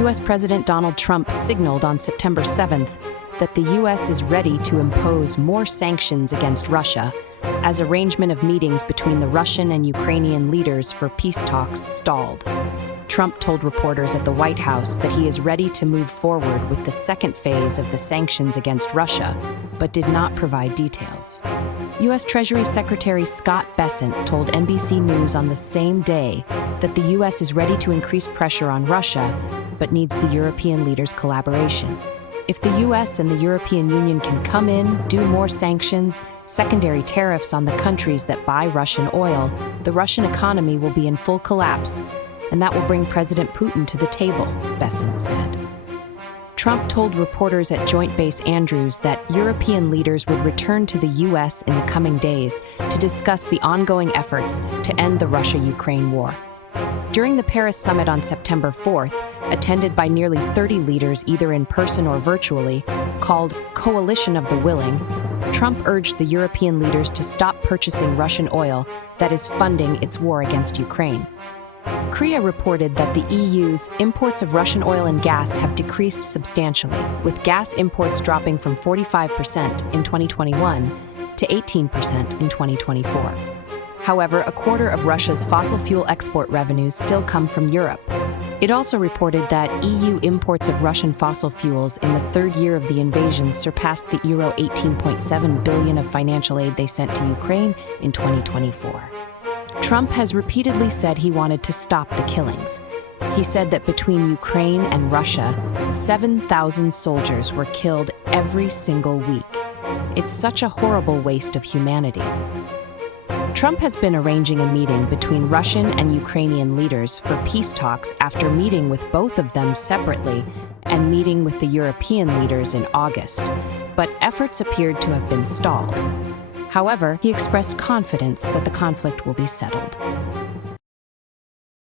U.S. President Donald Trump signaled on September 7th that the U.S. is ready to impose more sanctions against Russia as arrangement of meetings between the Russian and Ukrainian leaders for peace talks stalled. Trump told reporters at the White House that he is ready to move forward with the second phase of the sanctions against Russia, but did not provide details. U.S. Treasury Secretary Scott Bessent told NBC News on the same day that the U.S. is ready to increase pressure on Russia, but needs the European leaders' collaboration. If the U.S. and the European Union can come in, do more sanctions, secondary tariffs on the countries that buy Russian oil, the Russian economy will be in full collapse, and that will bring President Putin to the table, Bessent said. Trump told reporters at Joint Base Andrews that European leaders would return to the U.S. in the coming days to discuss the ongoing efforts to end the Russia-Ukraine war. During the Paris summit on September 4th, attended by nearly 30 leaders either in person or virtually, called Coalition of the Willing, Trump urged the European leaders to stop purchasing Russian oil that is funding its war against Ukraine. Korea reported that the EU's imports of Russian oil and gas have decreased substantially, with gas imports dropping from 45% in 2021 to 18% in 2024. However, a quarter of Russia's fossil fuel export revenues still come from Europe. It also reported that EU imports of Russian fossil fuels in the third year of the invasion surpassed the Euro 18.7 billion of financial aid they sent to Ukraine in 2024. Trump has repeatedly said he wanted to stop the killings. He said that between Ukraine and Russia, 7,000 soldiers were killed every single week. It's such a horrible waste of humanity. Trump has been arranging a meeting between Russian and Ukrainian leaders for peace talks after meeting with both of them separately and meeting with the European leaders in August, but efforts appeared to have been stalled. However, he expressed confidence that the conflict will be settled.